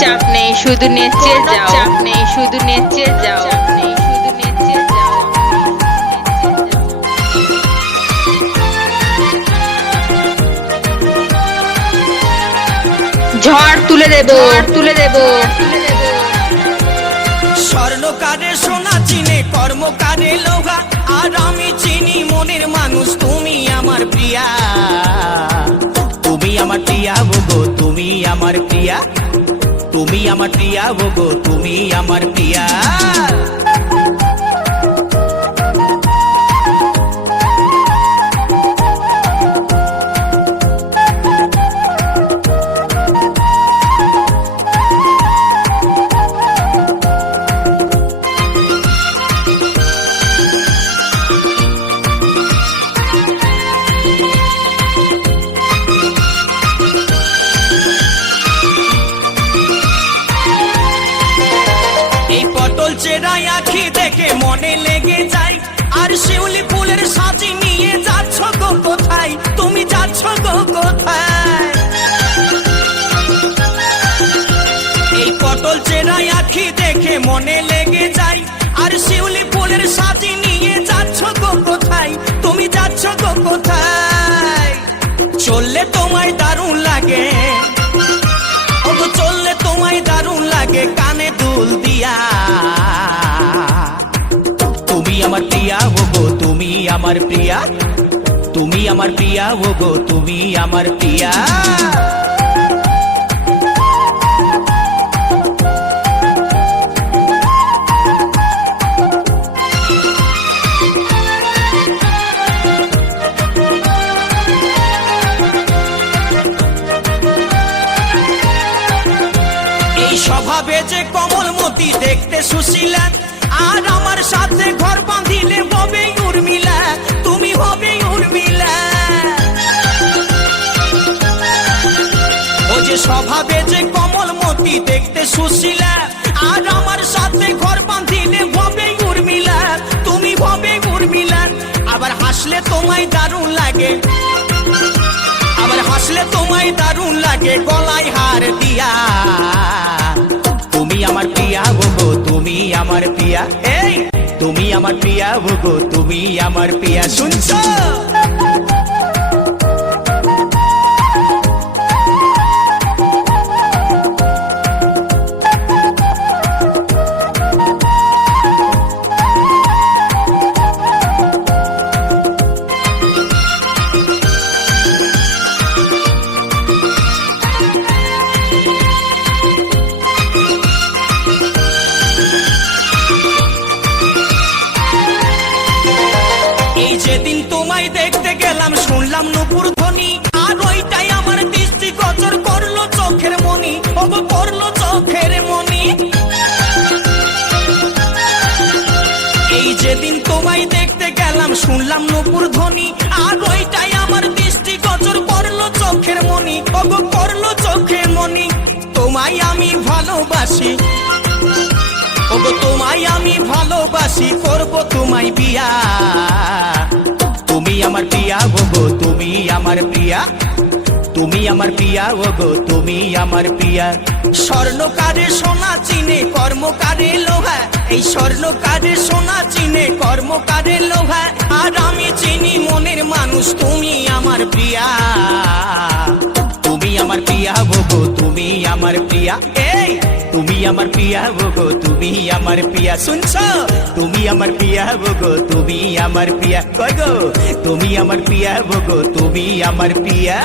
চাপ নেই শুধু নেচে যাও, চাপ নেই শুধু নেচে যাও, চাপ নেই শুধু নেচে যাও। ঝড় তুলে দেব, ঝড় তুলে দেব। স্বর্ণকারে সোনা চিনে কর্মকারে লোহা, আর আমি চিনি মনের মানুষ তুমি আমার প্রিয়া। তুমি আমার প্রিয়া গো, তুমি আমার প্রিয়া, তুমি আমার প্রিয়া গো, তুমি আমার প্রিয়া। চেরাই আঁখি দেখে মনে লেগে যায়, আর শিউলি ফুলের সাজি নিয়ে যাচ্ছ গো কোথায়, তুমি যাচ্ছ গো কোথায়। এই পটল চেরাই আঁখি দেখে মনে লেগে যায়, আর শিউলি ফুলের সাজি নিয়ে যাচ্ছ গো কোথায়, তুমি যাচ্ছ গো কোথায়। চললে তোমায় দারুণ লাগে, চললে তোমায় দারুণ লাগে কানে দুল দিয়া। তুমি আমার প্রিয়া গো, তুমি আমার প্রিয়া, তুমি আমার প্রিয়া গো, তুমি আমার প্রিয়া। স্বভাবে যে কমলমতি দেখতে সুশীলা, আর আমার সাথে ঘর বাঁধিলে হবে উর্মিলা, তুমি হবে উর্মিলা। ও যে স্বভাবে যে কমলমতি দেখতে সুশীলা, আর আমার সাথে ঘর বাঁধিলে হবে উর্মিলা, তুমি হবে উর্মিলা। আবার হাসলে তোমায় দারুণ লাগে, আবার হাসলে তোমায় দারুণ লাগে গলায় হার দিয়া। তুমি আমার প্রিয়া গো, তুমি আমার প্রিয়া, এই তুমি আমার প্রিয়া গো, তুমি আমার প্রিয়া। শুনছো? যেদিন তোমায় দেখতে গেলাম শুনলাম নুপুর ধ্বনি, আর ওইটাই আমার দৃষ্টি গোচর করলো চোখের মনি, ও করলো চোখের মনি। এই যেদিন তোমায় দেখতে গেলাম শুনলাম নুপুর ধ্বনি, আর ওইটাই আমার দৃষ্টি গোচর করলো চোখের মনি, ও করলো চোখের মনি। তোমায় আমি ভালোবাসি, ও তোমায় আমি ভালোবাসি, করব তোমায় বিয়া। তুমি আমার প্রিয়া গো, তুমি আমার প্রিয়া, তুমি আমার প্রিয়া গো, তুমি আমার প্রিয়া। স্বর্ণকারে সোনা চিনে কর্মকারে লোহা, এই স্বর্ণকারে সোনা চিনে কর্মকারে লোহা, আর আমি চিনি মনের মানুষ তুমি আমার প্রিয়া। তুমি আমার প্রিয়া গো, তুমি আমার প্রিয়া, এই তুমি আমার প্রিয়া গো, তুমি আমার প্রিয়া। শুনছো? তুমি আমার প্রিয়া গো, তুমি আমার প্রিয়া, কই গো তুমি আমার প্রিয়া গো, তুমি আমার প্রিয়া।